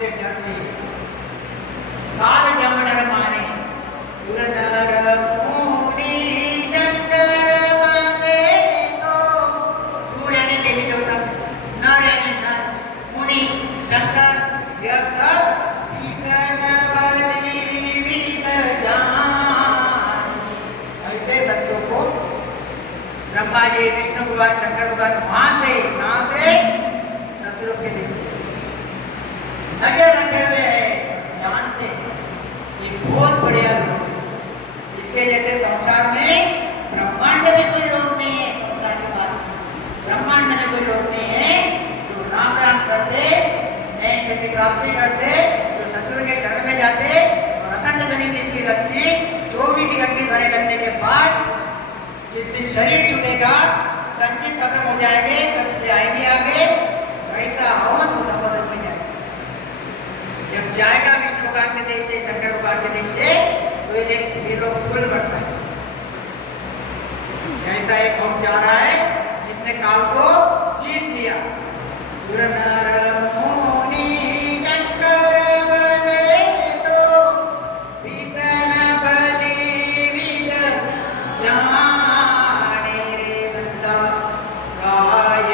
उससे डरते काल जमनर माने सुर नर मुनि शंकर बंदे तो सूर्य यानी देवी देवता, नर यानी नर, मुनि शंकर, यह सब भीषण बलि विद जान। ऐसे भक्तों को ब्रह्मा जी, विष्णु भगवान, शंकर भगवान कहाँ से ससुरों के देश नजर रखे हुए हैं, जानते ये बहुत बढ़िया लोग, इसके जैसे संसार में ब्रह्मांड में कोई लोग नहीं है। संसार के बात ब्रह्मांड में कोई लोग नहीं है जो राम राम करते, नए क्षति प्राप्ति करते, जो सतगुरु के शरण में जाते और अखंड ध्वनि इसकी रखती 24 घंटे भरे लगने के बाद जिस दिन शरीर छूटेगा, संचित खत्म हो जाएंगे, सब चीजें आएंगी आगे, वैसा हवस उस अवध में जाएगा। जब जाएगा विष्णु भगवान के देश से, शंकर भगवान के देश से, तो ये लोग फूल बरसाएंगे। ऐसा एक कौन जा रहा है जिसने काल को जीत लिया। सुर नर मुनि शंकर बने तो भीषण बलि विद जाने रे बंदा काय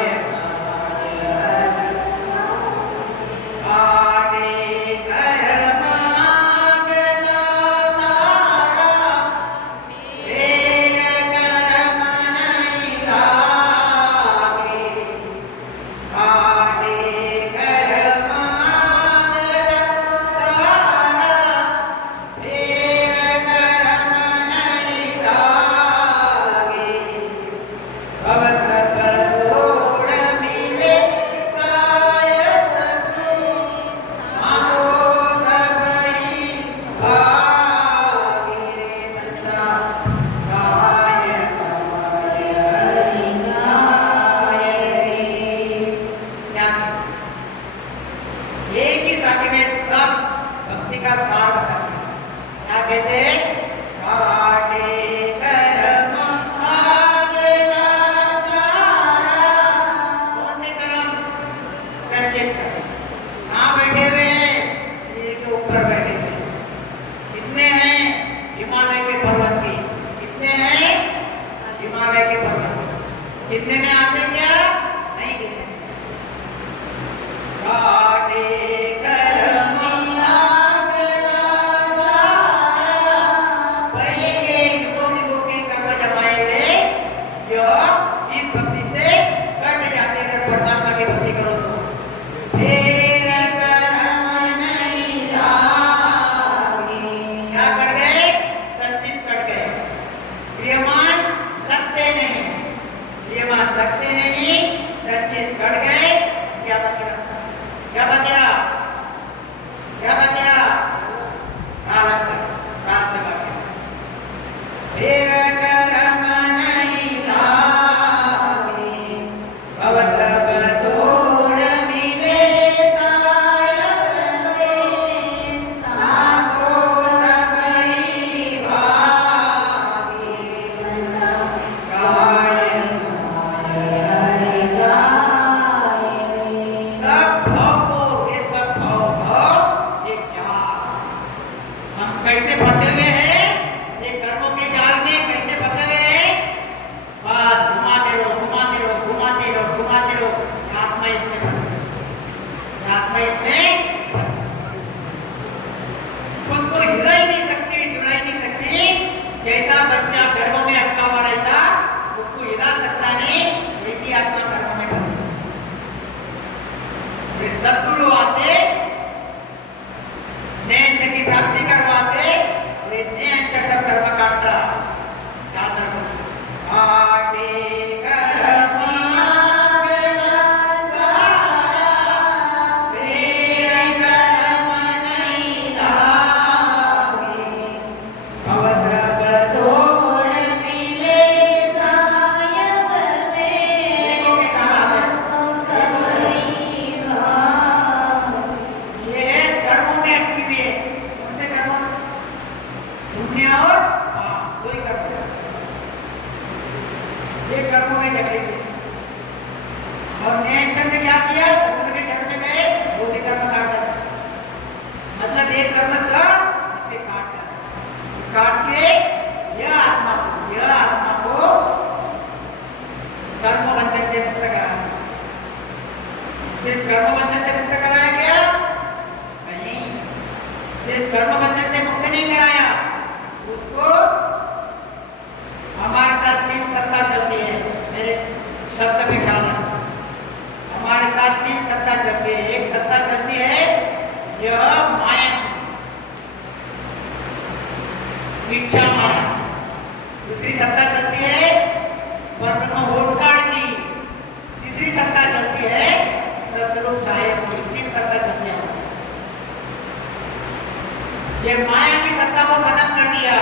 ये माया की सत्ता को खत्म कर दिया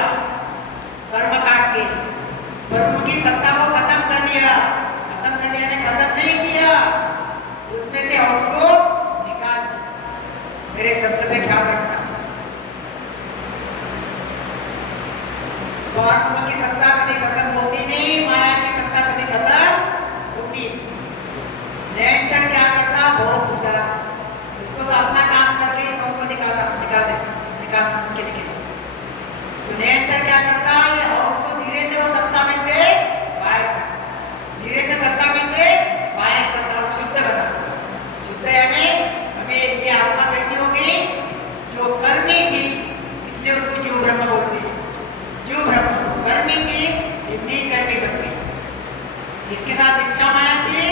कर्म काट के, ब्रह्म की सत्ता को खत्म कर दिया ने खत्म नहीं किया, उसमें से उसको निकाल दिया। मेरे शब्द पे ख्याल रखना, ब्रह्म की सत्ता कभी खत्म होती नहीं, माया की सत्ता कभी खत्म होती नहीं। नेचर क्या करता, बहुत होशियार है, उसको तो अपना काम करके उसको निकाल के लिखे। तो नेचर क्या करता है, उसको धीरे से वो सत्ता में से बाहर करता, धीरे से सत्ता में से बाहर करता और शुद्ध बनाता। शुद्ध यानी हमें ये आत्मा कैसी होगी, जो कर्मी थी, इसलिए उसको जीव ब्रह्म बोलते हैं। जीव ब्रह्म कर्मी थी, इतनी कर्मी बन गई, इसके साथ इच्छा माया थी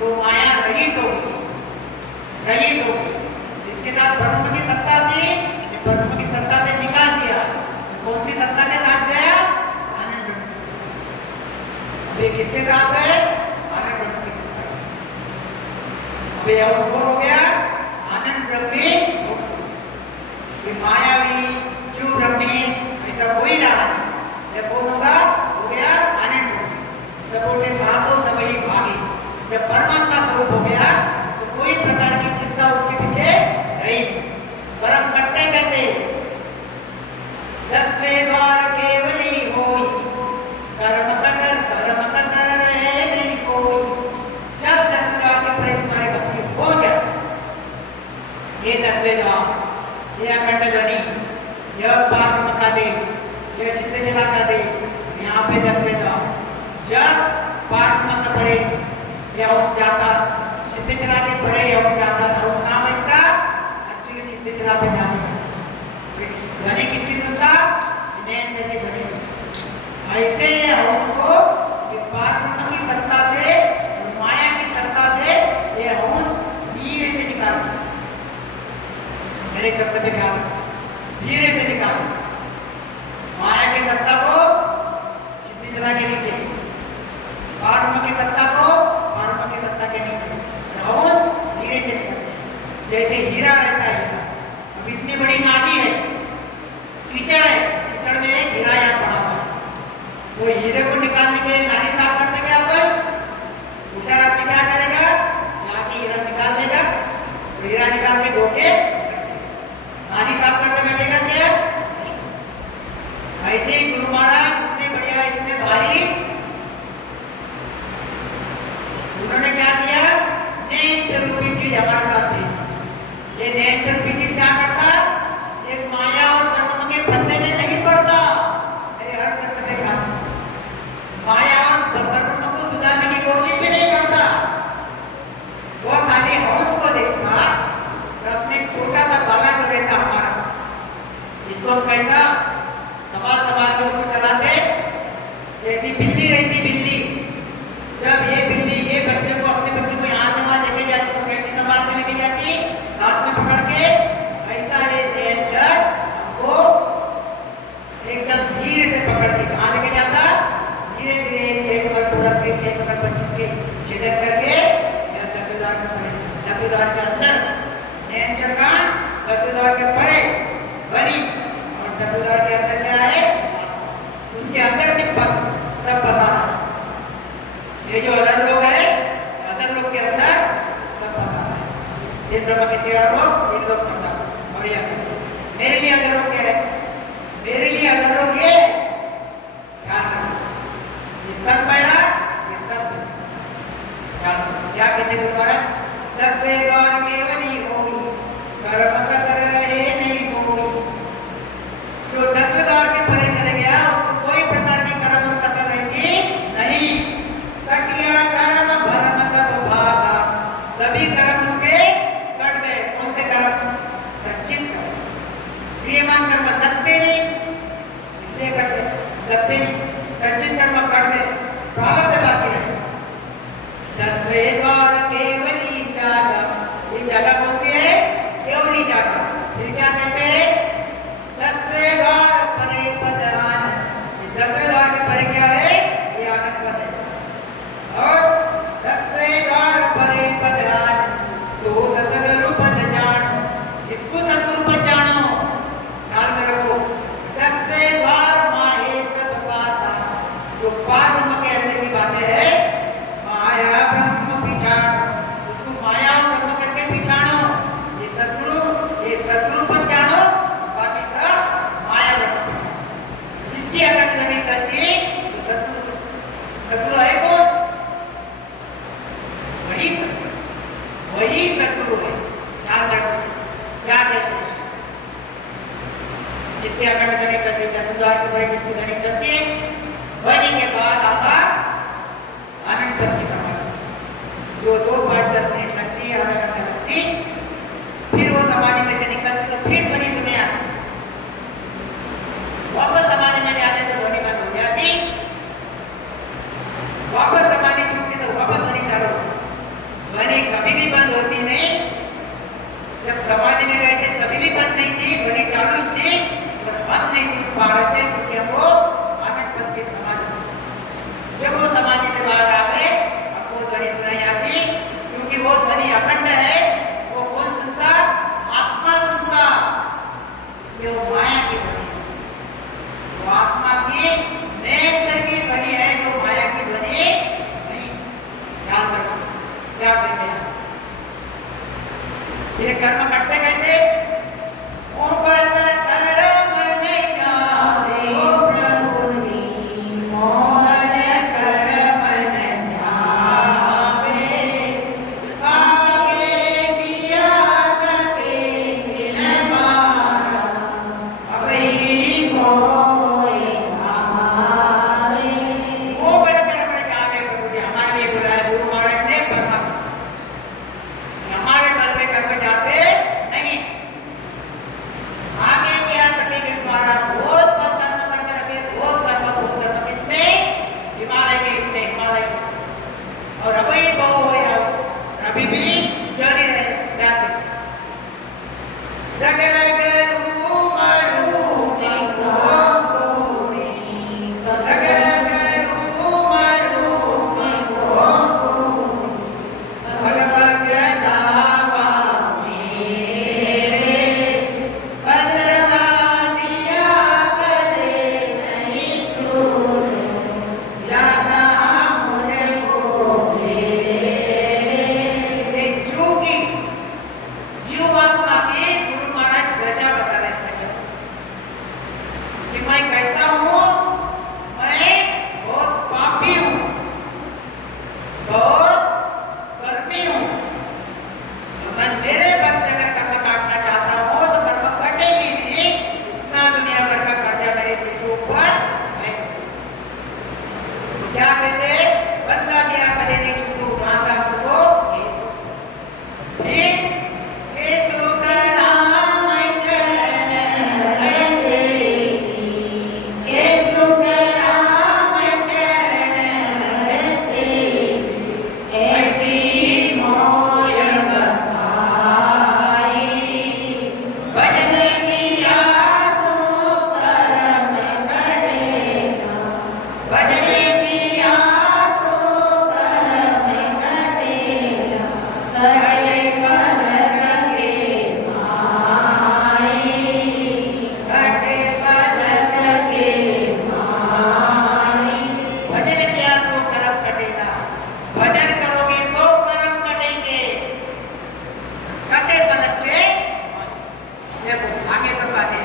तो माया रहित हो गई, इसके साथ ब्रह्म की सत्ता थी, ब्रह्म की सत्ता से निकाल दिया। कौन सी सत्ता के साथ गया, आनंद ब्रह्म। अभी किसके साथ है, आनंद ब्रह्म की सत्ता। अभी हाउस कौन हो गया, आनंद ब्रह्मी। ये मायावी जीव ब्रह्मी ऐसा कोई रहा नहीं, ये कौन होगा, हो गया आनंद ब्रह्मी। जब बोलते सासों से वही भागी, जब परमात्मा स्वरूप हो गया तो कोई प्रकार की चिंता उसके पीछे रही नहीं। परम करते कैसे, 10वें द्वार केवली होई, कर्म कसर रहे नहीं कोई। जब 10वें द्वार के परे तुम्हारी भक्ति हो जाए, ये 10वें द्वार, ये अखंड ध्वनि, यह पारब्रह्म का देश, यह सिद्धशिला का देश, यहाँ पे 10वें द्वार। जब पारब्रह्म का परे यह उस जाता, सिद्धशिला के परे यह उस जाता था, उस नाम बैठता एक्चुअली सिद्धशिला पे जाने का ध्वनि किसकी सुनता, नेचर की ध्वनि। ऐसे उसको ये पारब्रह्म की सत्ता से और माया की सत्ता से ये हंस धीरे से निकाल दिया। मेरे शब्द पे क्या, धीरे से निकाल दिया माया की सत्ता को सिद्धशिला के नीचे, पारब्रह्म की सत्ता को पारब्रह्म की सत्ता के नीचे, हंस धीरे से निकलते हैं। जैसे हीरा रहता है, हीरा अब इतनी बड़ी नादी है, कीचड़ है, कीचड़ में एक हीरा यहाँ पड़ा हुआ है, वो हीरे को निकालने के लिए नाली साफ करते क्या अपन, होशियार आदमी क्या करेगा, जाके हीरा निकाल लेगा, हीरा निकाल के धो के नाली साफ करते बैठेगा क्या। ऐसे ही गुरु महाराज इतने बढ़िया, इतने भारी, उन्होंने क्या किया, नेचर रूपी चीज हमारे साथ थी। ये नेचर रूपी चीज क्या करता, ये माया और कर्म के फंदे में नहीं पड़ता। मेरे हर शब्द में कहा, माया और कर्म को सुधारने की कोशिश भी नहीं करता, वो खाली हंस को देखता और अपने छोटा सा बाला जो रहता हमारा, जिसको हम कैसा संभाल के उसको चलाते, जैसी बिल्ली रहती, बिल्ली जब ये बिल्ली ये बच्चे को, अपने बच्चे को यहाँ से वहाँ लेके जाती तो कैसे संभाल के लेके जाती, हाथ में पकड़ के। ऐसा ये नेचर हमको एकदम धीरे से पकड़ के कहाँ लेके जाता, धीरे धीरे छेद पर पूरा के छेद पर बच्चे के छेदन करके 10वें द्वार में पड़े, 10वें द्वार के अंदर नेचर का, 10वें द्वार के परे ध्वनि, और 10वें द्वार के अंदर क्या है, उसके अंदर से सब बसा। ये जो अदर लोग है, अदर लोग के अंदर सब बसा है। ये ब्रह्म के 13 लोग, इन लोग 14 और ये मेरे लिए अदर लोग क्या है, मेरे लिए अदर लोग ये क्या करना, ये कर पाया, ये सब क्या कहते गुरु महाराज, 10वें द्वार केवली होई, कर्म कसर रहे नहीं कोई। जो 10वें द्वार के परे चले गया, उसको कोई प्रकार की कर्म और कसर रहती नहीं। कटिया कर्म भरम सब भागा, सभी कर्म उसके कट गए। कौन से कर्म, सच्चित कर्म, क्रियमान कर्म लगते नहीं, इसलिए कट गए, लगते नहीं, सच्चित कर्म कट गए, प्रारब्ध बाकी रहे। 10वें द्वार केवली जागा, ये जगह कौन सी है, केवली जागा। फिर क्या कहते हैं, 10वें द्वार परे पद आनंद, 10वें द्वार के परे क्या है, ये आनंद पद है। और 10वें द्वार परे पद आनंद, सो सतगुरु पद जानो, इसको सतगुरु पद जानो, ख्याल में रखो। द्वार के बड़े जिसकी ध्वनि चलती है, ध्वनि के बाद आता आनंद पद की समाधि, जो 2-5-10 मिनट लगती है, आधा घंटा लगती, फिर वो समाधि में से निकलती तो फिर ध्वनि सुने आती, वापस समाधि में जाते तो ध्वनि बंद हो जाती, वापस समाधि छूटती तो वापस ध्वनि चालू होती। ध्वनि कभी भी बंद होती नहीं, जब समाधि में गए थे तभी भी बंद नहीं थी, ध्वनि चालू थी, पर हम नहीं सुन पा रहे थे क्योंकि वो आनंद पद की समाधि में। जब वो समाधि से बाहर आ गए, अब वो ध्वनि सुनाई आती, क्योंकि वो ध्वनि अखंड है, वो कौन सुनता? आत्मा सुनता, इसलिए वो माया की ध्वनि नहीं, वो आत्मा की नेचर की ध्वनि है, जो माया की ध्वनि नहीं। ध्यान रखो, क्या कहते हैं ये कर्म करते कैसे? मोहब्बत कर्म नहीं जाने ओ प्रभु जी, मोहब्बत कर्म न जावे, आगे किया तके दिन मारा, अभी मोए भावे। मोहब्बत कर्म न जावे, प्रभु जी हमारे लिए बोला है गुरु महाराज ने, परमात्मा हमारे मन से कर्म जाते नहीं, आगे क्या तकलीफ हमारा बहुत कर्म करके रखे, बहुत कर्म कितने हिमालय के, इतने हिमालय के, और अभी बहु हो या अभी भी जारी रहे जाते रग रग रूम रूम कोनी, रग रग रूम रूम कोनी, भग भग दावा मेरे, बदला दिया कदे नहीं सुन, ज्यादा मुझको मेरे। ये जीव आत्मा की गुरु महाराज दशा बता रहे हैं, दशा कि मैं कैसा हूँ, मैं बहुत पापी हूँ, बहुत कर्मी हूँ, तो मैं मेरे बस में अगर कर्म काटना चाहता हूँ तो कर्म कटेगी नहीं, इतना दुनिया भर का कर्जा मेरे सिर के ऊपर है। तो क्या कहते हैं? बदला दिया कदे नहीं छूटू, जहाँ था मुझको फिर केसु कराम शरण रहते, केसु कराम शरण रहते, ऐसी मोय बताई, भजन किया सो कर्म कटे, भजन किया सो कर्म कटे, कटे पलक के माई, कटे पलक के माई। भजन किया सो कर्म कटेगा, भजन करोगे तो कर्म कटेंगे, कटे पलक के माई। देखो आगे सब बातें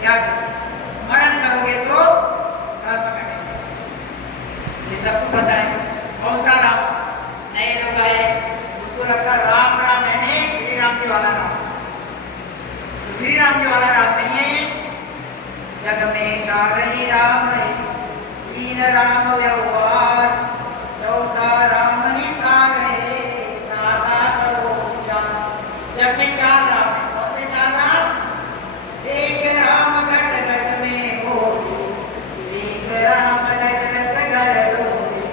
क्या कहते हैं? स्मरण करोगे तो कर्म कटेंगे, ये सबको पता है। कौन सा राम? नए लोग आए, उनको लगता राम राम है नहीं, श्री राम जी वाला राम, तो श्री राम जी वाला राम नहीं है। जग में चार ही राम है, 3 राम व्यवहार, 14 राम ही सार है, नाना करो विचार। जग में 4 राम है, कौन से 4 राम? एक राम घट घट में बोले, एक राम दशरथ घर डोले,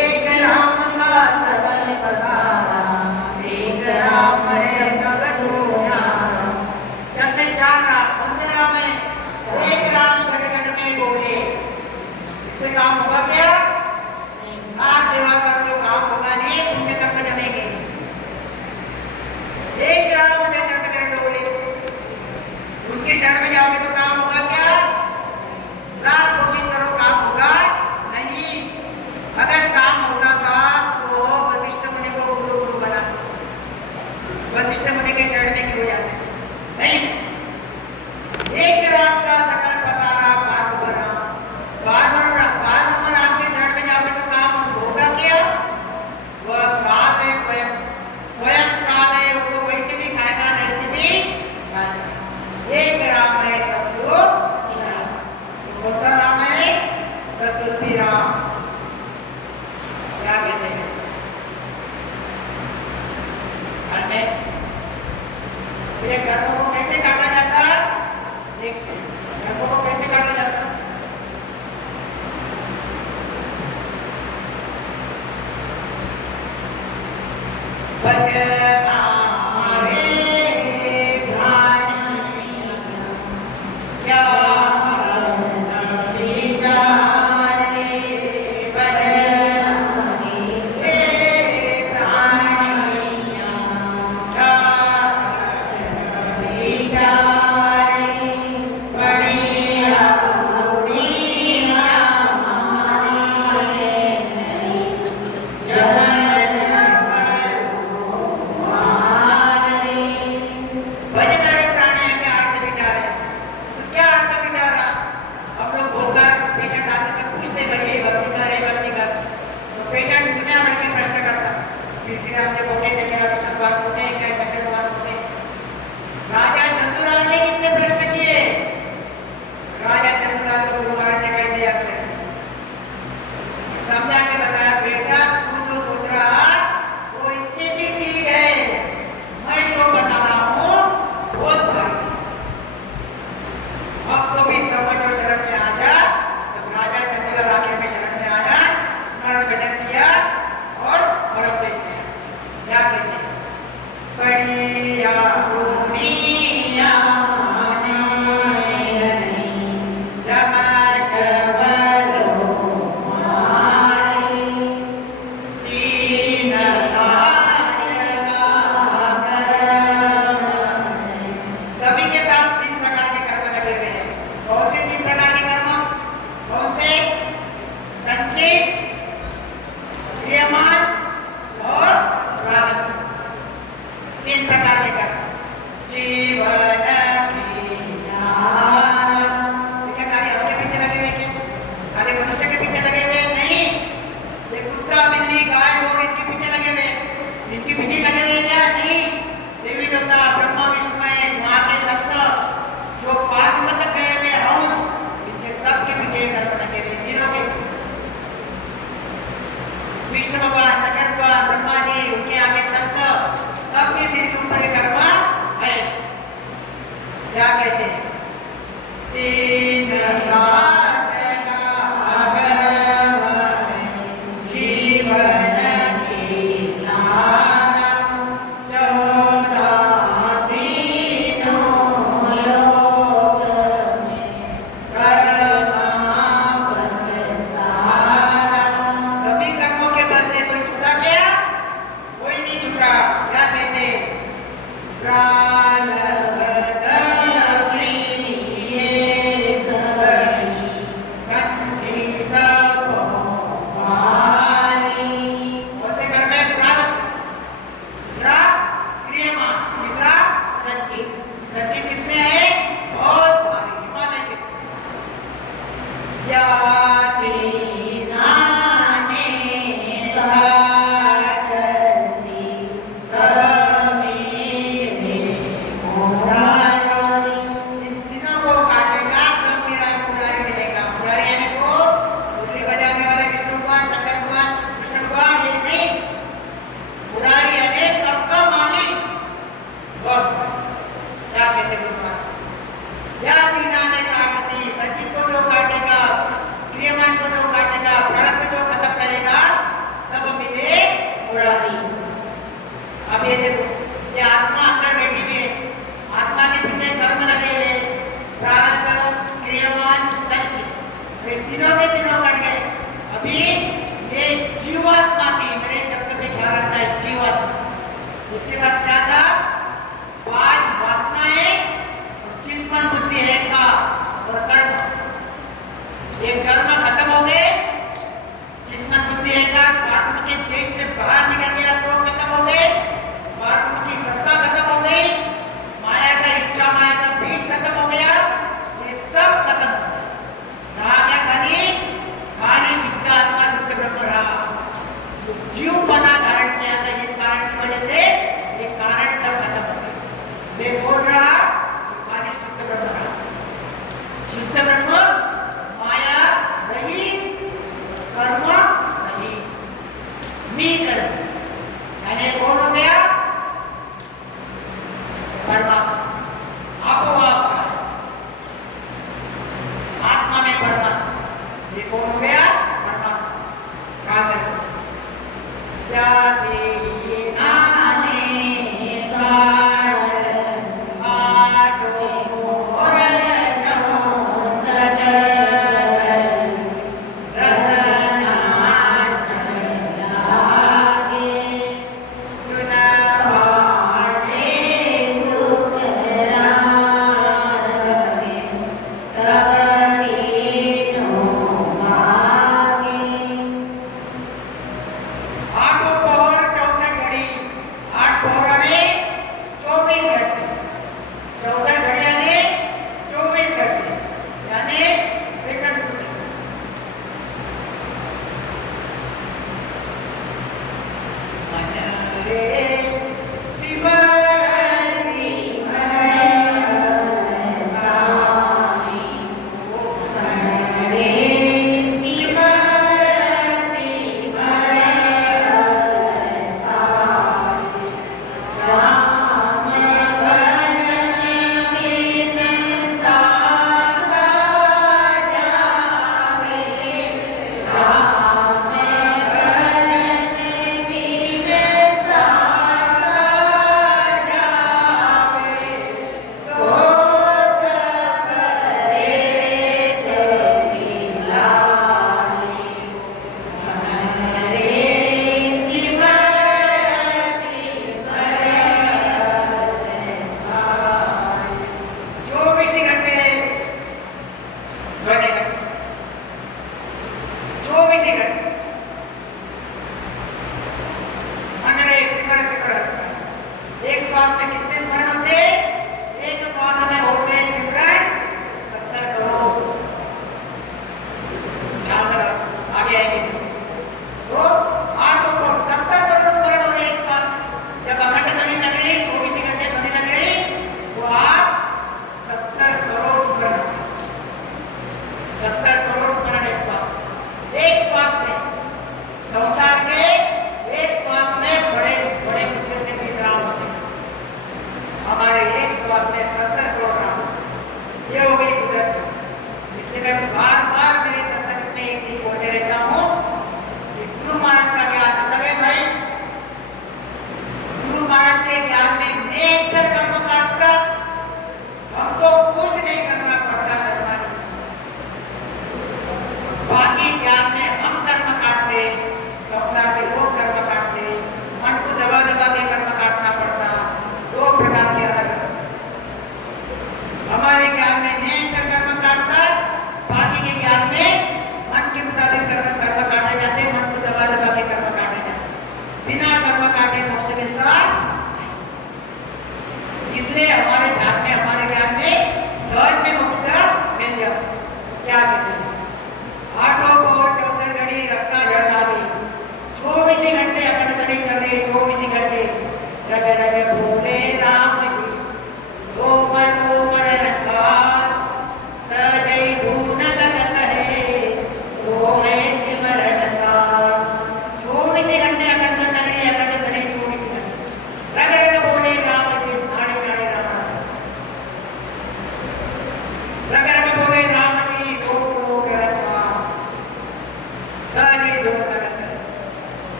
एक राम का सकल पसारा, एक राम है सब सुनारा। जग में 4 राम, कौन से राम है? एक राम घट घट में बोले, इससे काम होगा क्या? ये कर्मों को कैसे काटा जाता? एक सेकंड, कर्मों को कैसे काटा जाता? कर्म यानी कौन हो गया? परमात्मा।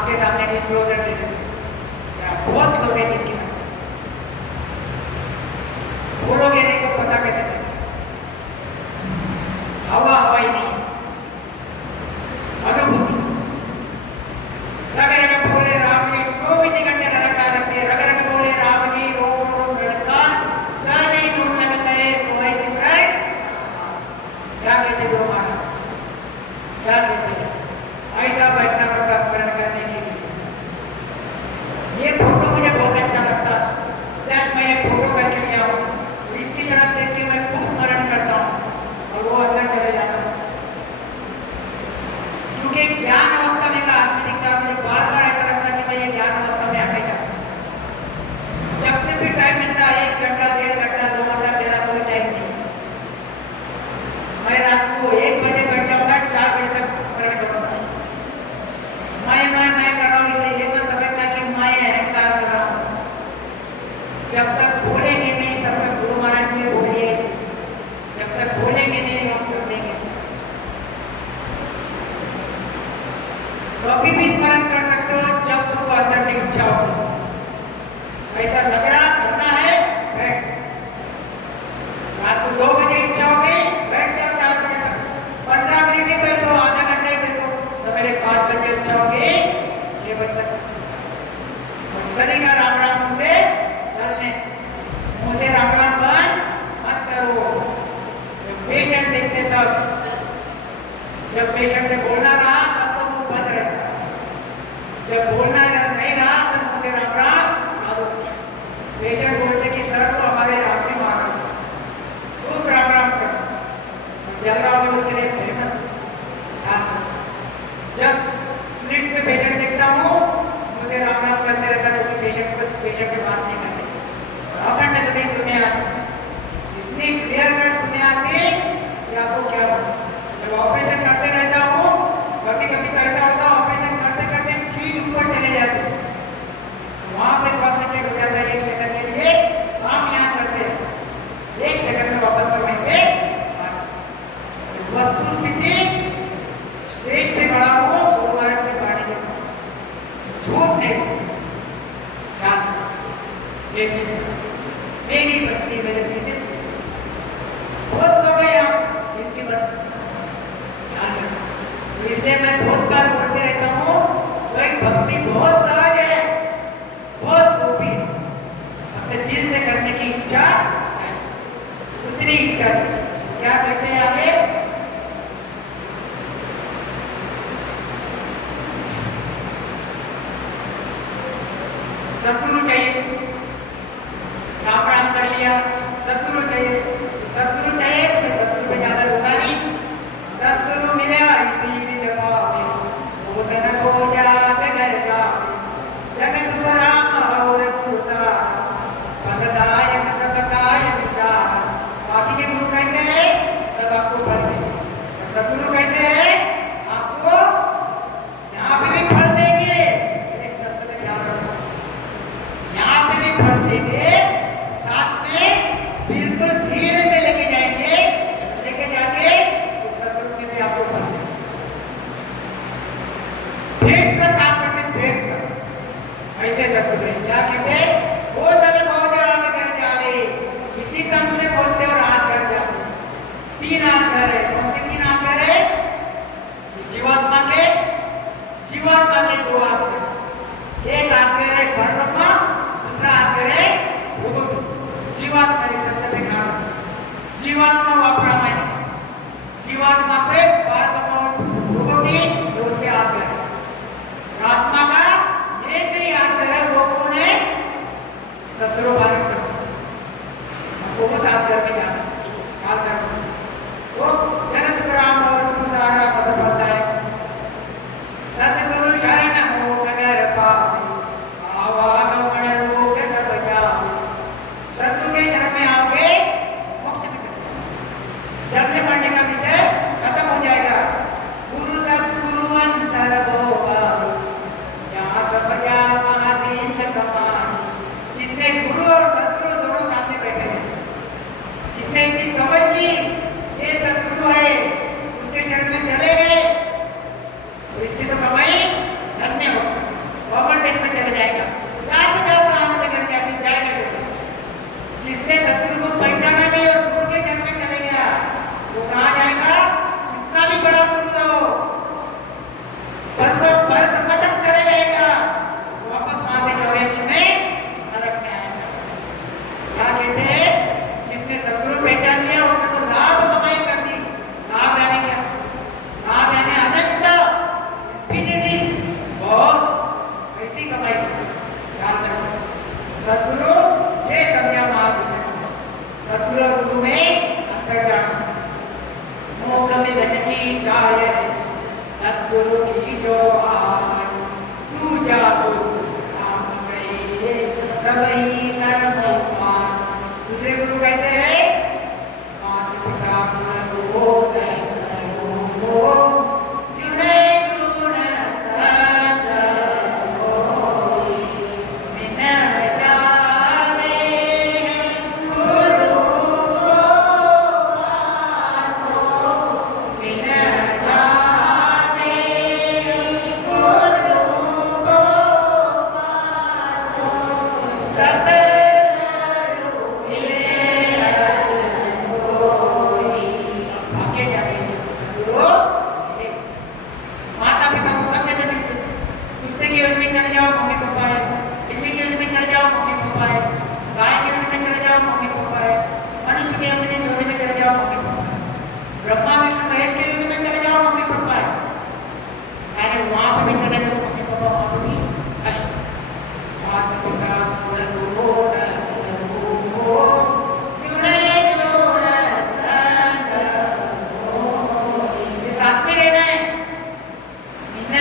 आपके सामने डिस्क्लोजर दे देते क्या बहुत लोग हैं जिनकी बोलोगे नहीं तो पता कैसे चले हवा हवाई नहीं अनुभूति रग रग बोले राम जी 24 घंटे रखा रखते रग रग बोले राम जी रोम रोम रड़का सहज ही धूम लगता है सोई सिमरन क्या कहते गुरु महाराज क्या कहते हैं ऐसा बैठना पड़ता स्मरण करने के लिए ये फोटो मुझे बहुत अच्छा लगता जस्ट मैं एक फोटो करके लिया हूँ इसकी तरफ देख के मैं खूब स्मरण करता हूँ और वो अंदर चले जाता हूँ क्योंकि ज्ञान अवस्था में का आदमी दिखता है मुझे बार बार ऐसा लगता है कि मैं ये ज्ञान अवस्था में हमेशा जब से भी टाइम मिलता है 1 घंटा 1.5 घंटा 2 घंटा मेरा कोई टाइम नहीं मैं रात को 1 बजे बैठ जाऊंगा 4 बजे तक स्मरण करूंगा मैं कर रहा हूँ इसलिए ये मत समझना कि मैं अहंकार कर रहा हूँ जब तक बोलेंगे नहीं तब तक गुरु महाराज ने बोलिए जब तक बोलेंगे नहीं लोग समझेंगे तो अभी भी स्मरण कर सकते हो जब तुमको अंदर से इच्छा होगी ऐसा लग रहा करना है बैठ रात को 2 बजे इच्छा होगी बैठ जाओ 4 बजे तक 15 मिनट ही बैठो आधा घंटा ही बैठो सवेरे 5 बजे इच्छा होगी 6 बजे तक और शनि का राम राम मुंह से चलने मुंह से राम राम बंद मत करो जब पेशेंट देखते तब जब पेशेंट से बोलना रहा तब तो मुंह बंद रहता जब बोलना नहीं रहा तब मुंह से राम राम चालू पेशेंट बोलते कि सर तो हमारे राम जी महाराज खूब राम राम कर जलगांव में उसके लिए फेमस जब स्लिप में पेशेंट देखता हूँ मुझे राम राम चलते रहता क्योंकि पेशेंट से बात नहीं करते और अखंड तुम्हें सुनने आते इतनी क्लियर कट सुनने आते कि आपको क्या जब ऑपरेशन करते रहता हूँ कभी कभी तो ऐसा होता ऑपरेशन करते करते चीज ऊपर चले जाते वहां पे कॉन्सेंट्रेट हो जाता है 1 सेकंड के लिए हम यहाँ चलते हैं 1 सेकंड में वापस करने पे वस्तु स्थिति स्टेज पे खड़ा हो गुरु महाराज की वाणी के झूठ नहीं क्या ये चीज मेरी भक्ति मेरे पीछे बहुत लोग हैं यहाँ जिनकी भक्ति इसलिए मैं बहुत बार बोलते रहता हूँ भाई भक्ति बहुत सहज है बहुत सोपी है अपने दिल से करने की इच्छा चाहिए उतनी इच्छा चाहिए क्या कहते हैं आगे सद्गुरु चाहिए राम राम कर लिया सद्गुरु चाहिए तो मैं सद्गुरु पे ज्यादा रुका नहीं सद्गुरु मिला इसी विधवा में वो तन को जावे घर जावे जग सुख राम और गुरु सारा फलदायक सबकाय विचार बाकी के गुरु कैसे है तब आपको फल देंगे सद्गुरु कैसे है आपको यहाँ पे भी फल देंगे इस शब्द में ध्यान रखो यहाँ पे भी फल देंगे साथ में बिल्कुल धीरे से लेके जाके उस सत्संग में भी आपको फल देंगे देख कर काम करते देख कर ऐसे सत्संग क्या कहते वो तक हो जावे कर जावे किसी तन से खोजते और हाथ चढ़ जाते 3 हाथ घर है कौन से 3 हाथ घर है जीवात्मा के 2 हाथ घर एक हाथ घर है परमात्मा दूसरा हाथ घर है भूगुण जीवात्मा इस शब्द में कहा जीवात्मा वापरा मैं जीवात्मा पे परमात्मा और भूगुण जो उसके हाथ घर आत्मा का एक ही हाथ घर है वो कौन है सत्सरो बालक आपको वो साथ घर में जाना ख्याल करना वो जन सुखराम और गुरु सारा सब बोलता है सतगुरु शरण हो नगर पावे आवागमन रोग सब जावे सतगुरु के शरण में आओगे मोक्ष में चले जाओगे जपने पढ़ने का विषय खत्म हो सतगुरु की जो आय तू जा गुरु नाम कहे सबई कर्म मान। दूसरे गुरु कैसे है? मात पिता गुरु हो जुड़े गुण सब होई बिन शाने गुरु को पासो बिन शाने गुरु को पासो सतगुरु मिले कोई। भाग्यशाली सतगुरु मिले। माता पिता को सब जगह मिलते थे। कुत्ते की यूज में चले जाओ मम्मी पापा है, बिल्ली की यूज में चले जाओ मम्मी पापा है, गाय की यूज में चले जाओ मम्मी पापा है, मनुष्य के यूज में चले जाओ मम्मी पापा है, ब्रह्मा विष्णु महेश के यूज में चले जाओ मम्मी पापा है। यानी वहां पे भी चले जाओ तो मम्मी पापा वहां पे भी है। माता पिता सतगुरु हो जुड़े जुड़ संग होई। ये साथ में रहना है। बिन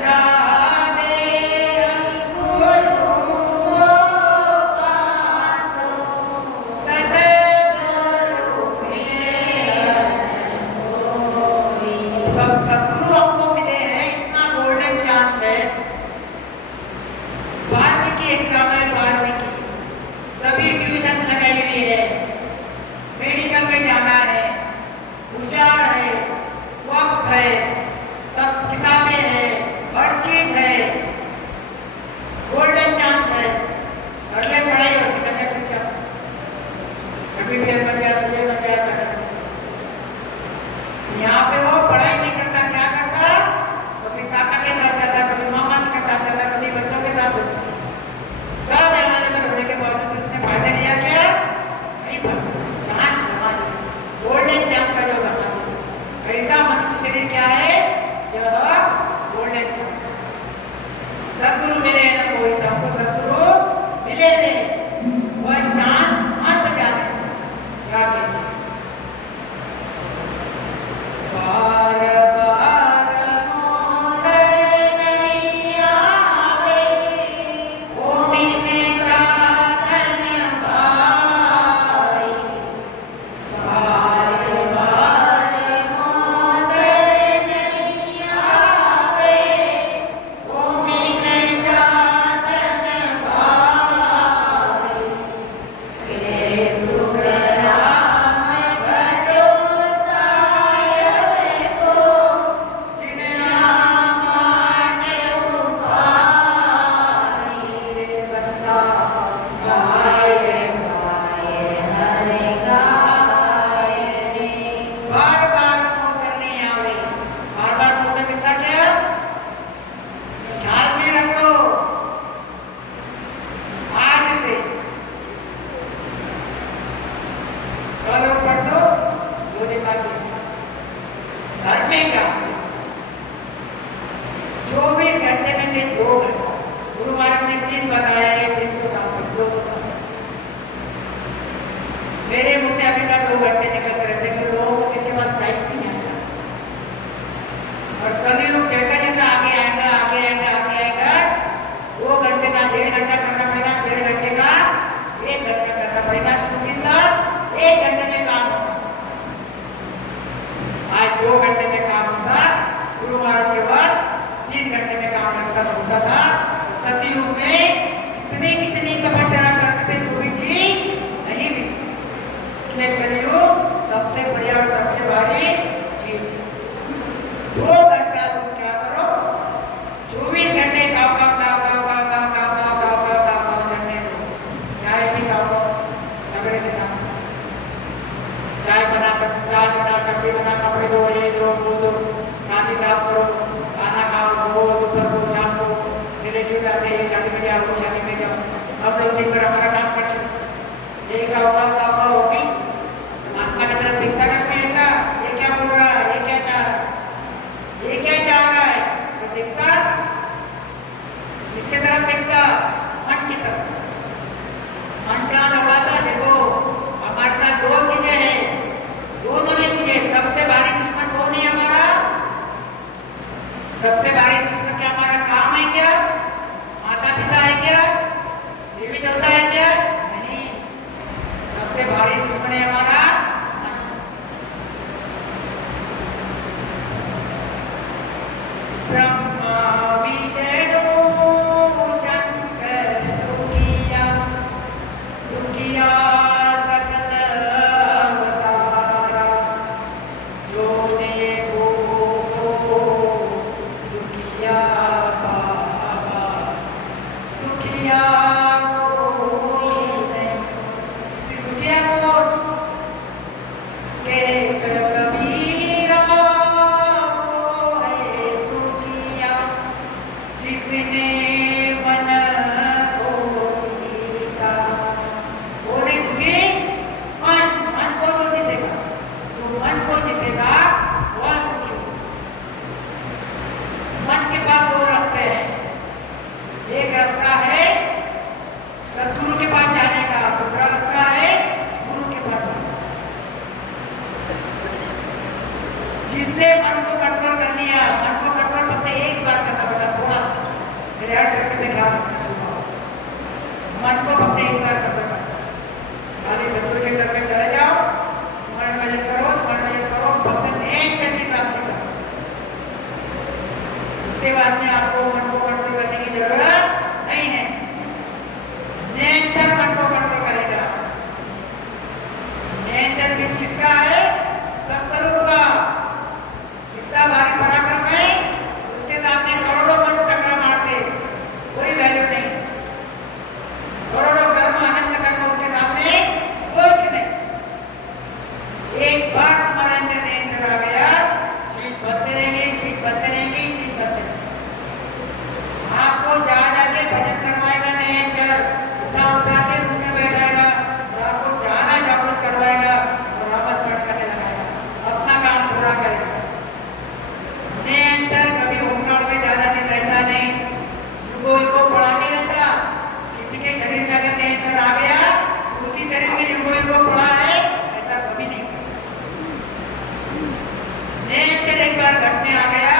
शाने गुरु को पासो सतगुरु मिले कोई। सब सतगुरु हमको मिले हैं, इतना गोल्डन चांस है। वाल्मीकि एग्जाम है, वाल्मीकि सभी ट्यूशन लगाई हुई है, मेडिकल में जाना है, होशियार है, वक्त है, सब किताबें हैं, हर चीज है, गोल्डन चांस है। कर ले पढ़ाई और निकल जा चुपचाप। कभी भी बन गया सीए बन गया चल। यहाँ पे वो पढ़ाई नहीं करता, क्या करता? कभी काका के साथ जाता, कभी मामा के साथ जाता, कभी बच्चों के साथ होता। सब अवेलेबल होने के बावजूद उसने फायदा लिया क्या? नहीं भाई, चांस गंवा दिया, गोल्डन चांस का जो गंवा दिया। ऐसा मनुष्य शरीर क्या है? यह गोल्डन चांस है। सतगुरु मिले ना कोई, तो हमको सतगुरु मिले नहीं, वह चांस मत बचाने दो। क्या कहते हैं? बार बार मोसर नहीं आवे ओ बिन साधन भाई। बार बार मोसर नहीं आवे ओ बिन साधन भाई। के सुख राम भजो सायब को जिन माने उपाय। रे बंदा गाय गाय हरे गाय रे। बार बार मोसर नहीं आवे। बार बार मोसर मिलता क्या? ख्याल में रख लो। आज से कल और परसों 2 दिन बाकी। घर में क्या? 24 घंटे में से 2 घंटा। गुरु महाराज ने 3 बताया है, 360 200। मेरे मुंह से हमेशा 2 घंटे निकलते रहते हैं, क्योंकि लोगों को किसी पास टाइम नहीं आता। और कलयुग जैसा जैसा आगे आएगा आगे आएगा आगे आएगा, 2 घंटे का 1.5 घंटा करना पड़ेगा, 1.5 घंटे का 1 घंटा करना पड़ेगा, क्योंकि तब 1 घंटे में काम होगा। आज 2 घंटे में काम होता, गुरु महाराज के बाद 3 घंटे में काम होता था। सतयुग में कितनी तपस्या करते थे, तो भी चीज नहीं मिली। इसलिए कलयुग सबसे बढ़िया और सबसे भारी चीज। 2 घंटा तुम क्या करो? 24 घंटे काम काम काम काम काम काम काम काम काम काम काम काम चलने दो। क्या है भी काम सवेरे के सामने चाय बना, सब्जी बना, कपड़े धो, ये दो वो दो, नाली साफ करो, खाना खाओ, सो दोपहर को शाम को रिलेटिव आते हैं, शादी में जाओ वो शादी में जाओ। हम लोग दिन भर हमारा काम करते हैं। ये क्या होगा होगी। आत्मा की तरफ दिखता करते हैं ऐसा, ये क्या बोल रहा है, ये क्या चाह रहा है, ये क्या चाह रहा है, तो दिखता इसके तरफ दिखता मन की तरफ। मन क्या दौड़ाता? देखो हमारे साथ 2 चीजें हैं, दोनों में चीजें। सबसे भारी दुश्मन कौन है हमारा? सबसे भारी दुश्मन क्या हमारा काम है क्या? माता पिता है क्या? देवी देवता है क्या? नहीं। सबसे भारी दुश्मन है हमारा मन। ब्रह्मा विष्णु शंकर दुखिया दुखिया सकल अवतारा जो देवो सो दुखिया बाबा सुखिया कोई नहीं। सुखिया कौन? एक कबीरा वो है सुखिया जिसने मन को जीता। वो नहीं सुखी मन। मन को जो जीतेगा, जो मन को जीतेगा वह सुखी। मन के पास दो रास्ते हैं। एक रास्ता है सद्गुरु के पास जाने का, दूसरा रास्ता है गुरु के पास जाने का। जिसने मन को कंट्रोल कर लिया, मन को कंट्रोल फक्त एक बार करना पड़ता, थोड़ा मेरे हर शब्द में ध्यान रखना सुनो। मन को फक्त एक बार करना पड़ता। खाली सद्गुरु के सर पे चले जाओ, स्मरण भजन करो, भक्त नेचर की प्राप्ति करो। उसके बाद में आपको मन को कंट्रोल करने की जरूरत नहीं है। नेचर मन को कंट्रोल करेगा। नेचर बीज किसका है? सत्स्वरूप का। कितना भारी पराक्रम है, उसके सामने करोड़ों मन चक्र मारते, कोई वैल्यू नहीं। करोड़ों कर्म अनंत कर्म उसके सामने कुछ नहीं। एक बार तुम्हारे अंदर नेचर आ गया, चीज बनते रहेंगे, चीज बनते रहेंगी, चीज बनते रहेंगे। आपको जा जाके भजन करवाएगा नेचर, उठा के उनमें बैठाएगा और आपको जाना जागृत करवाएगा और वापस स्मरण करने लगाएगा, अपना काम पूरा करेगा। नेचर कभी होमगार्ड में ज्यादा दिन रहता नहीं, युगों पड़ा नहीं रहता। किसी के शरीर में अगर नेचर आ गया, उसी शरीर में युगों पड़ा है, ऐसा कभी नहीं। नेचर एक बार घट में आ गया,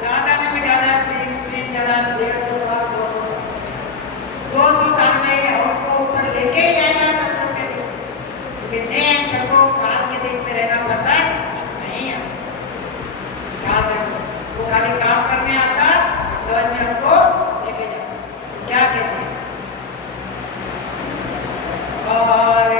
ज्यादा में ज्यादा 150 साल 200 साल में हाउस को ऊपर लेके ही जाएगा सत्संग के देश। क्योंकि नेचर को काल के देश में रहना पसंद नहीं है। वो खाली काम करने आता, समझ में हमको लेके जाता। क्या कहते हैं? और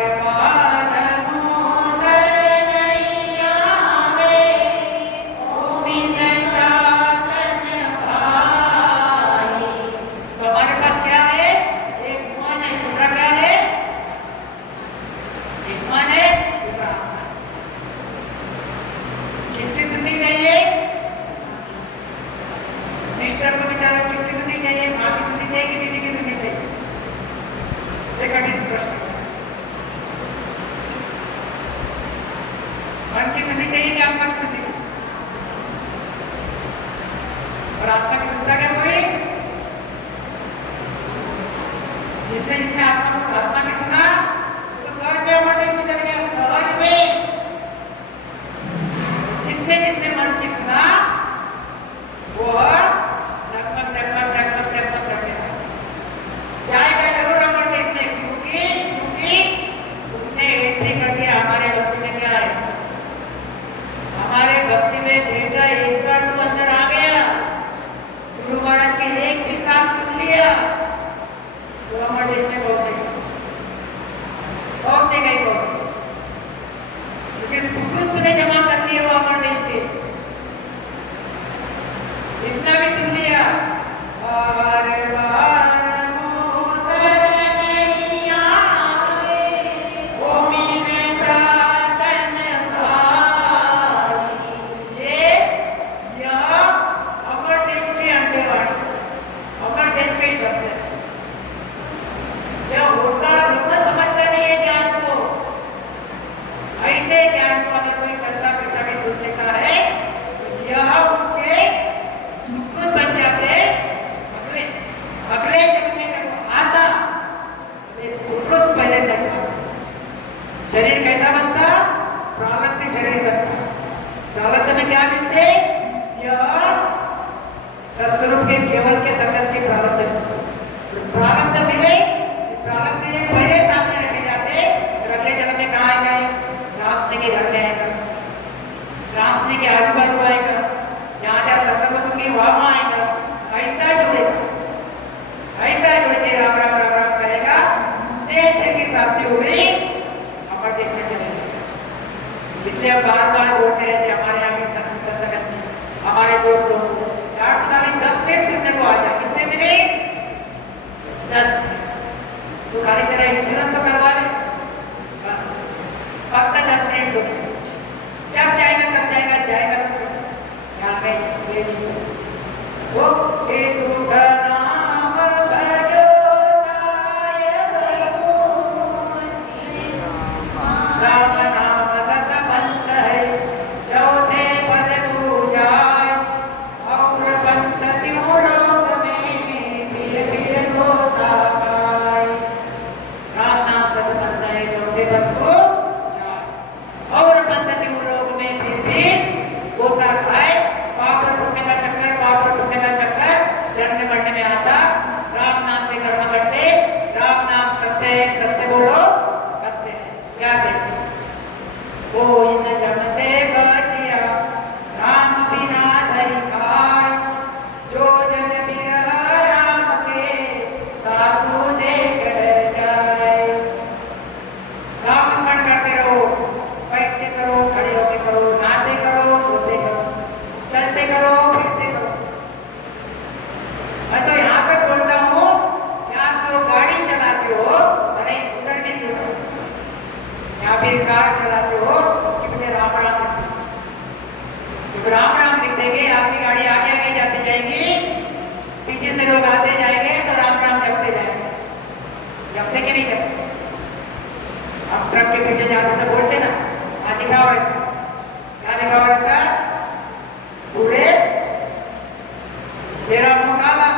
मन की सुननी चाहिए कि आत्मा की सुननी चाहिए? और आत्मा की सुनता क्या कोई? जिसने आत्मा की सुना तो सहज में अमर देश में चल गया। सहज में जिसने मन की सुना वो डगमग करते जाएगा जरूर अमर देश में। क्योंकि उसने एंट्री कर दिया। हमारे भक्ति में क्या है? हमारे भक्ति में बेटा एक बार तो अंदर आ गया, गुरु महाराज के एक भी साथ सुन लिया तो अमर देश में पहुंचेगा ही पहुंचेगा। क्योंकि सुकृत ने जमा कर लिए वो अमर देश के। इतना भी सुन लिया और यह उसके सुकृत बन जाते के केवल के संगत के प्रारब्ध प्रारब्ध मिले, प्रारब्ध मिले पहले सामने रखे जाते, फिर अगले जन्म में कहाँ आएगा? रामकृष्ण के घर में आएगा, रामकृष्ण के आजू बाजू आएगा, जहाँ जहाँ सत्संग होंगे वहाँ आएगा, ऐसा जुड़ेगा, ऐसा जुड़ के राम राम राम राम करेगा, देश की प्राप्ति हो गई, हमारे देश में चले गए। इसलिए अब बार बार बोलते रहते हमारे यहाँ के सत्संगत में हमारे दोस्त लोग, यार तुम्हारी 10 मिनट सुनने को आ जाए, कितने मिनट? 10 मिनट। तो खाली तेरा इंश्योरेंस तो करवा ले, फक्त 10 मिनट सुनने, जब जाएगा तब जाएगा, जाएगा तो सुन। यहाँ पे ये चीज वो हे सुख राम भजो साय बबू, राम नाम सत पंथ है, चौथे पद पूजाय, और पंथ त्यों लोक में फिर फिर होता पाए। राम नाम सत पंथ है, चौथे पद को जाय, और पंथ त्यों लोक में फिर होता खाए। पाप और पुण्य का चक्कर, पाप और पुण्य का चक्कर जन्म मरने में आता। राम नाम से कर्म करते, राम नाम सत्य है, सत्य बोलो करते हैं। क्या कहते हैं? कोई न जम से बचिया, राम बिना धरि खाए, जो जन बिरह राम के, ताकू देख डर जाए। राम स्मरण करते रहो, बैठ के करो, खड़े होके करो, नहाते करो, सोते करो, चलते करो, फिरते करो। मैं तो यहाँ पे बोलता हूँ कि आप जो गाड़ी चलाते हो, भले स्कूटर में क्यों ना, यहाँ पे कार चलाते हो, उसके पीछे राम राम लिख दो। जब राम राम लिख देंगे, आपकी गाड़ी आगे आगे जाती जाएगी, पीछे से लोग आते जाएंगे तो राम राम जपते जाएंगे। जपते कि नहीं जपते? अब ट्रक के पीछे जाते तो बोलते ना, वहाँ लिखा हुआ रहता, क्या लिखा हुआ रहता? पूरे तेरा मुंह काला,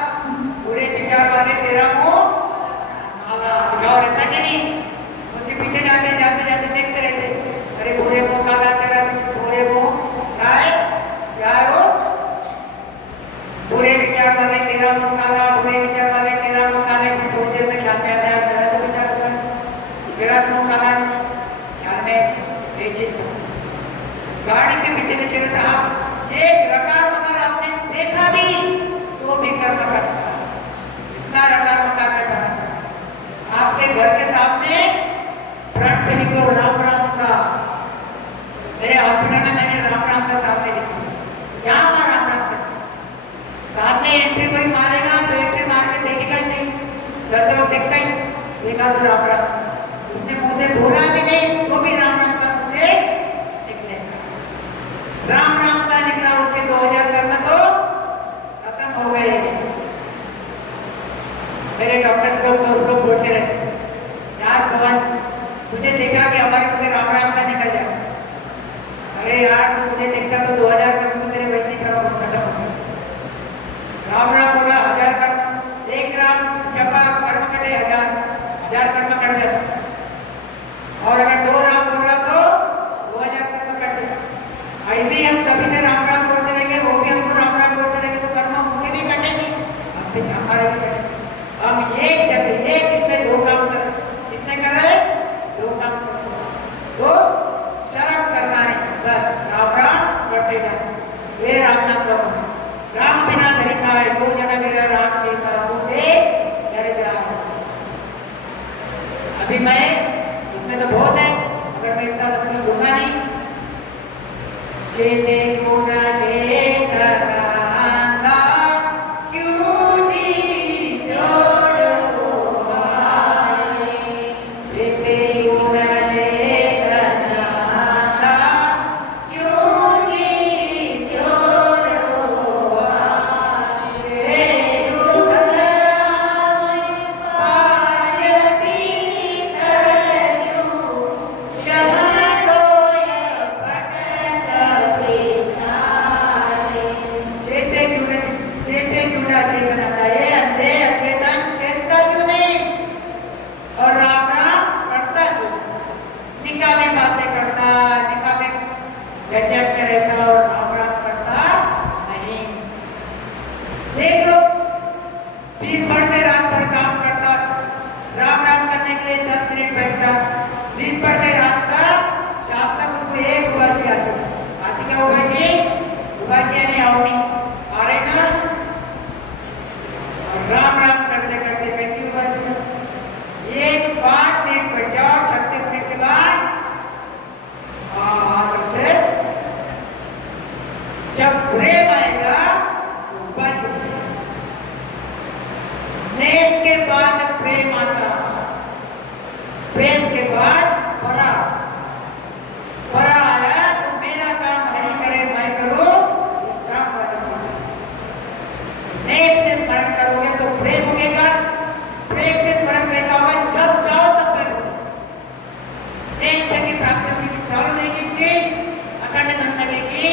पूरे विचार वाले तेरा मुंह काला, लिखा हुआ रहता कि नहीं? उसके पीछे जाते जाते जाते देखते रहते, अरे पूरे मुंह काला तेरा, पूरे मुंह क्या है? क्या है वो? बुरे विचार वाले तेरा मुंह काला, बुरे विचार वाले तेरा मुंह काला। थोड़ी देर में ख्याल में आता है मेरा तो विचार बुरा है, मेरा तो मुंह काला नहीं, ख्याल में ये चीज गाड़ी के पीछे नीचे रहता। आप ये रकार मकार आपने देखा भी तो भी कर्म करता, इतना रकार मकार का करता। आपके घर के सामने फ्रंट पे लिख दो राम राम सा, मेरे हॉस्पिटल में मैंने राम राम सा सामने लिख दिया, जहाँ वहाँ राम राम सा। सामने एंट्री कोई मारेगा तो एंट्री मार के देखेगा सही, चलते वक्त देखता ही, देखा तो राम राम सा, उसने मुंह से बोला भी नहीं तो भी राम राम सा मुंह से निकलेगा। राम राम सा निकला, उसके 2000 कर्म तो खत्म हो गए। मेरे डॉक्टर्स लोग दोस्त लोग बोलते रहते, यार पवन तुझे देखा कि हमारे मुंह से राम राम सा निकल जाता। अरे यार तू मुझे देखता तो 2000 कर्म तो तेरे वैसे ही खत्म हो गए। राम राम बोला 1000 कर्म, 1 राम जपा कर्म कटे 1000 कर्म कट जाता। और अगर 2 राम बोला तो 2000 कर्म कट जाता। ऐसे ही हम सभी से राम राम बोलते रहेंगे, वो भी हमको राम राम बोलते रहेंगे तो कर्म उनके भी कटेंगे, हम भी हमारे भी कटेंगे। हम एक जगह एक इसमें 2 काम कर रहे हैं, कितने कर रहे हैं? 2 काम कर रहे हैं। तो शर्म करना नहीं, बस राम राम करते जाना, वे राम नाम का बोलो। राम बिना धरि खाए, जो जन बिरह राम के, ताकू देख डर जाए। अभी मैं इसमें तो बहुत है, अगर मैं इतना सब कुछ बोलूंगा नहीं। चेते क्यों न चेतना, क्यों जी जोड़ो हारे, चेते क्यों न चेतना, क्यों जी जोड़ो हारे, सुख राम पायती तरजू, जहाँ तो ये पटक नेम से स्मरण करोगे तो प्रेम उगेगा। प्रेम से स्मरण कैसा होगा? जब चाहो तब करो। नेम से की प्राप्ति होगी कि चालू लगेगी चीज, अखंड धन लगेगी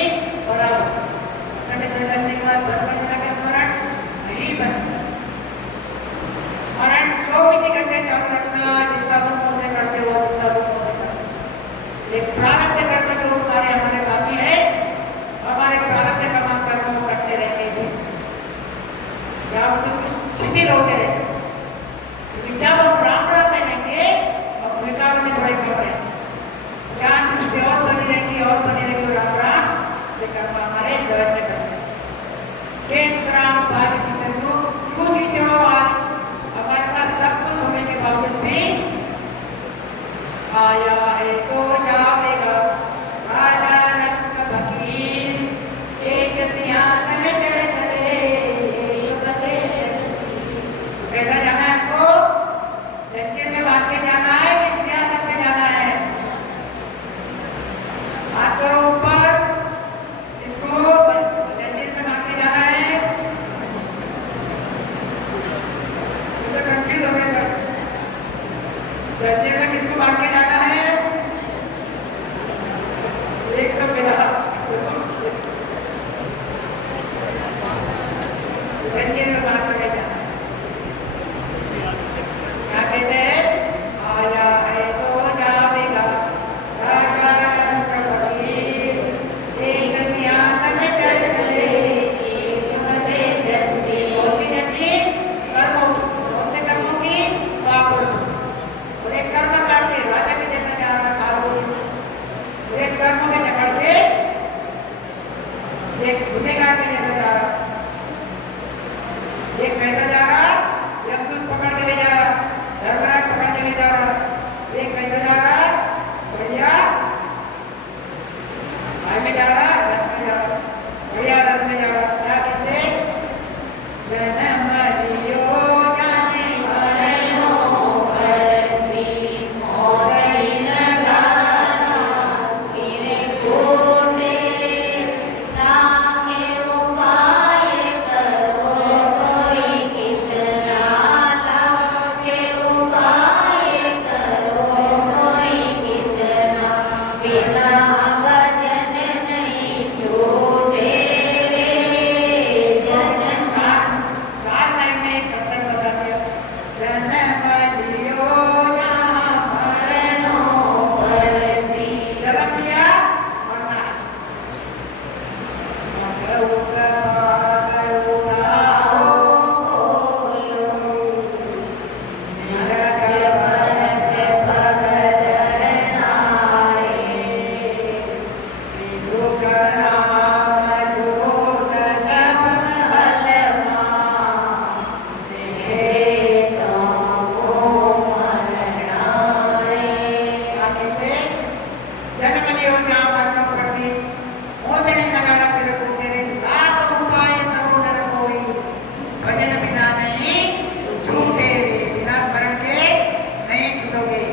बराबर। अखंड धन लगने के बाद बन में लगा स्मरण नहीं बन। स्मरण 24 घंटे चालू रखना, जितना तुम मुझसे करते हो जितना तुम मुझसे करते हो। ये प्रारब्ध कर्म जो तुम्हारे हमारे बाकी है, हमारे प्रारब्ध कर्म कर्म करते रहते हैं या हम तो शिथिल होते रहते। क्योंकि जब हम राम राम में रहेंगे और विकार में थोड़े कम रहेंगे, ज्ञान दृष्टि और बनी रहेगी और बनी रहेगी, राम राम से कर्म हमारे जगत में करते हैं। केस ग्राम भाग्य की तरह क्यों जीते हो आज? हमारे पास सब कुछ होने के बावजूद भी आया है सो जाएगा राजा रंग फकीर, एक सिंहासन चढ़ चले एक गदे चढ़ी। कैसा जाना है आपको? जंजीर में बांध के जाना है कि सिंहासन पे जाना है? हाथ करो ऊपर, इसको जंजीर में बांध के जाना है। मुझे कंफ्यूज हो गया। जंजीर में किसको बांध के जाना है? एक तो बिना जंजीर में बांध के जाना है। क्या कहते हैं? आया है तो जाएगा राजा रंग फकीर, एक सिंहासन चढ़ चले एक गदे चढ़ी। कौन सी जंजीर? कर्मों। कौन से कर्मों की? पापों। और एक कर्म करके राजा के जैसा जा रहा काल एक कर्म में जकड़ के एक गुनेगार के जैसा जा रहा। एक कैसा जा रहा? यमदूत पकड़ के ले जा रहा, धर्मराज पकड़ के ले जा रहा। एक कैसा जा रहा? बढ़िया भाई में जा रहा, रथ में जा रहा, बढ़िया रथ में जा रहा। क्या कहते? जन्म लियो जाने मरणो बरसी, मोदरी लगाना सिरे कोने, लागे उपाय करो कोई कितना, लागे उपाय करो कोई कितना, बिना वचन नहीं छूटे जन्म। चार लाइन में एक सत्तर बता दिया। जन्म लियो जहाँ मरणो बरसी, जन्म लिया मरना है। मगऊ प्रभाग उठाओ बोलो, निरख भरत भगत रनाए, सुख राम दूत सब बलमा, तेजे तो मरनाए। क्या कहते? जन्म लियो जहाँ मरणो बरसी, मोदरी नगारा सिर कूटे रे, लाख उपाय करो नर कोई, भजन बिना नहीं छूटे रे। बिना स्मरण के नहीं छूटोगे।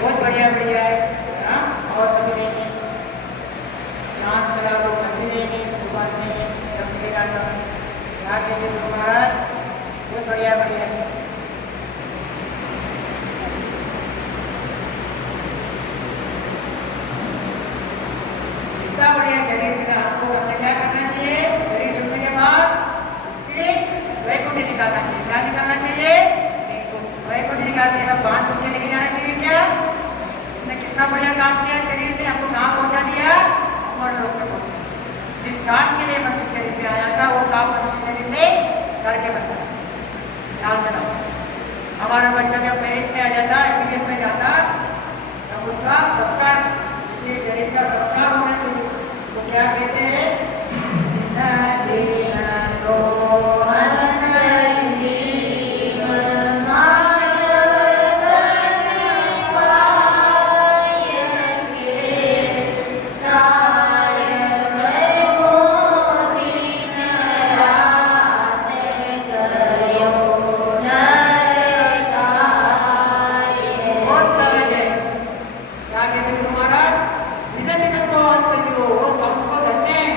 बहुत बढ़िया बढ़िया है। हाँ, और तो मिलेंगे, चांस मिला तो कल मिलेंगे, कोई बात नहीं है, जब मिलेगा तब। क्या कहते हैं महाराज? बहुत बढ़िया बढ़िया है। इतना बढ़िया शरीर मिला आपको, करना क्या करना चाहिए? शरीर छूटने के बाद उसके वैकुंठ निकालना चाहिए। क्या निकालना चाहिए? वैकुंठ निकाल के तब बांध के लेके जाना चाहिए। क्या इसने कितना बढ़िया काम किया? शरीर ने हमको कहाँ पहुँचा दिया? अमर लोक में पहुँचा। जिस काम के लिए मनुष्य शरीर में आया था वो काम मनुष्य शरीर में करके बताया। ध्यान में रखो। हमारा बच्चा जब मेरिट में आ जाता, एमबीबीएस में जाता, तब उसका सत्कार, इसलिए शरीर का सत्कार होना चाहिए। तो क्या कहते हैं? दिन दिन रोहन सजीव मानव तन पाय के, सायं हो दिन रात गयो नर काय। बहुत सहज है। क्या कहते हैं महाराज? दिन दिन सोहन सजीव, वो सबको धरते हैं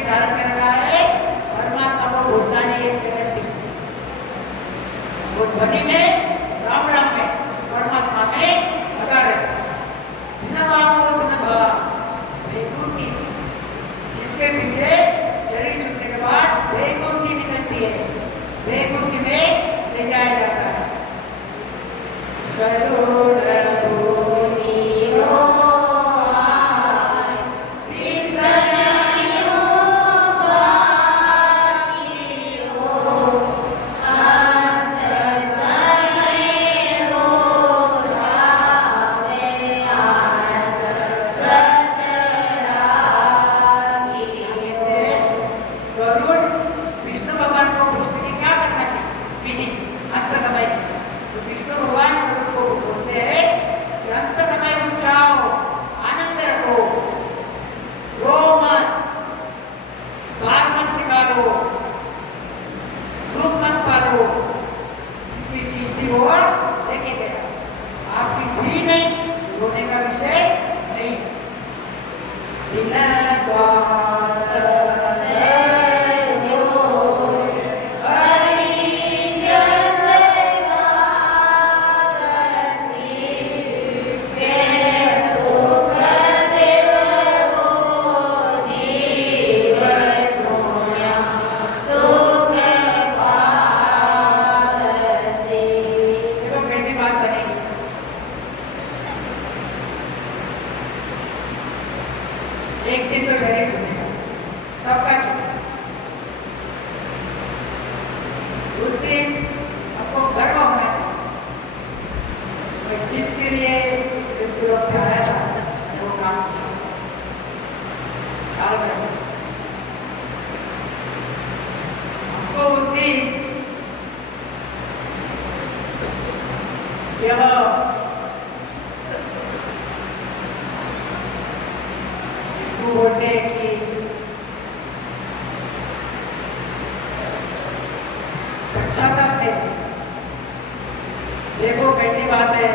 शरीर धारण कर रहा है, परमात्मा को भूलना नहीं एक सेकंड भी। वो ध्वनि में, राम राम में, परमात्मा में लगा रहता है। वैकुंठी, जिसके पीछे शरीर छूटने के बाद वैकुंठी निकलती है, वैकुंठी में ले जाया जाता है। एक दिन तो शरीर छूटेगा, सबका छूटेगा। उस दिन आपको गर्व होना चाहिए, जिसके लिए मृत्यु लोक पे आया था वो काम किया, आपको उस दिन यह बोलते हैं कि पश्चाताप दे। देखो कैसी बात है,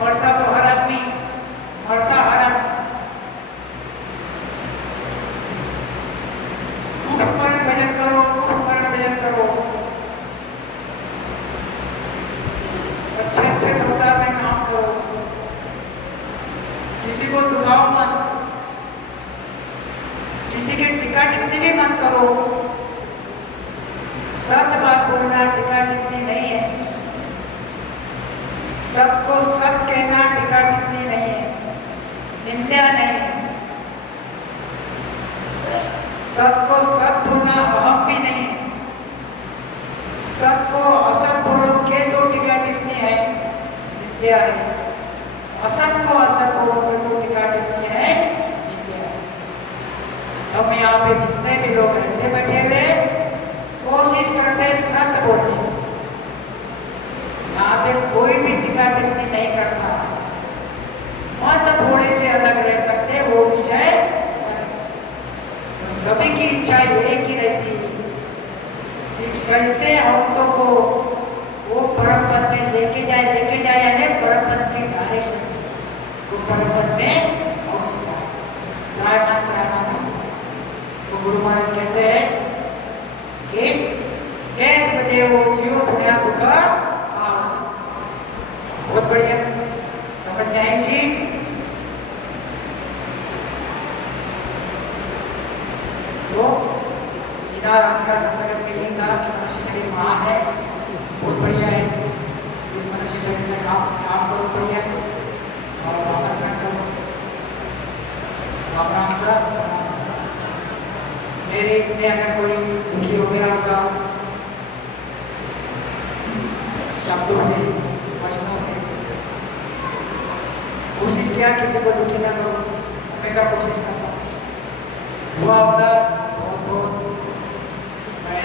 मरता तो हर आदमी, मरता हर आदमी। दुख स्मरण भजन करो, दुख स्मरण भजन करो, अच्छे अच्छे संसार में काम करो, किसी को दुखाओ मत, किसी की टीका टिप्पणी भी मत करो। सत्य बात बोलना टीका टिप्पणी नहीं है, सबको सत्य कहना टीका टिप्पणी नहीं है, निंदा नहीं है। सत्य को सत्य बोलना अहम भी नहीं है, सत्य को असत बोलोगे तो टीका टिप्पणी है, निंदा है। असत को असत बोलोगे तो टीका टिप्पणी है, हम यहाँ पे जितने भी लोग रहते बैठे हुए कोशिश करते सत्य बोलने की। यहाँ पे कोई भी टीका टिप्पणी नहीं करता, मत थोड़े से अलग रह सकते, वो विषय सभी की इच्छा एक ही रहती कि कैसे हंसों को वो परम पद में लेके जाए यानी परम पद की डायरेक्शन, वो परम पद में पहुंच जाए। तो गुरु महाराज कहते हैं कि कैसे देवो जीव सुना सुख बहुत बढ़िया, समझ में आई चीज। तो इधर आज का सत्संग में यही था कि मनुष्य शरीर महान है, बहुत बढ़िया है। इस मनुष्य शरीर में काम करो बढ़िया और वापस कर करो। राम साहब मेरे इसमें अगर कोई दुखी हो गया होगा शब्दों से, वचनों से, कोशिश किया किसी को दुखी ना करो, हमेशा कोशिश करता हूँ। हुआ होगा बहुत बहुत मैं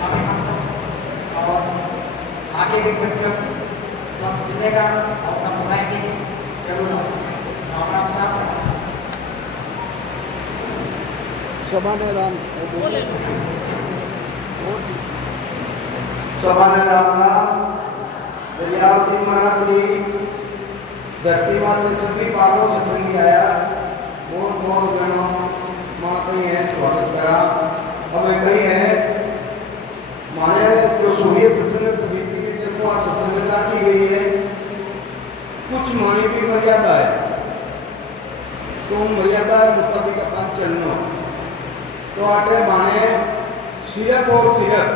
माफी मांगता हूँ, और आगे भी जब वक्त मिलेगा और सब बुलाएंगे जरूर। राम साहब सभाने राम दरियावती महारात्री धरती माते सभी पापों से संगी आया मोर मोर गणों माँ को तो आटे माने सिरप और सिरप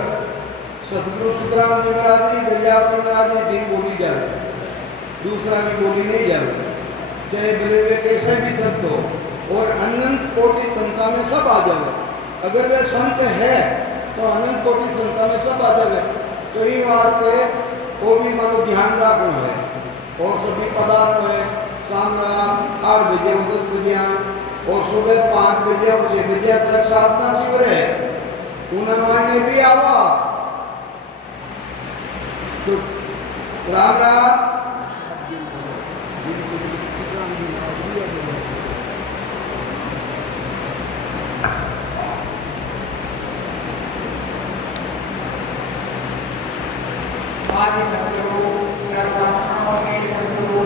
सतगुरु सुखराम जी महाराज की गलियापुर महाराज की दिन बोली जाए, दूसरा की बोली नहीं जाए, चाहे भले वे कैसे भी संत हो और अनंत कोटि संता में सब आ जाए। अगर वे संत है तो अनंत कोटि संता में सब आ जाए। तो ही वास्ते वो भी मानो ध्यान रखना है। और सभी पदार्थ है शाम 8 बजे और 10 बजे और सुबह 5 बजे और 6 बजे तक साधना शिविर है, उन्होंने भी आवा। तो राम राम आदि सतगुरु सर्वज्ञ सतगुरु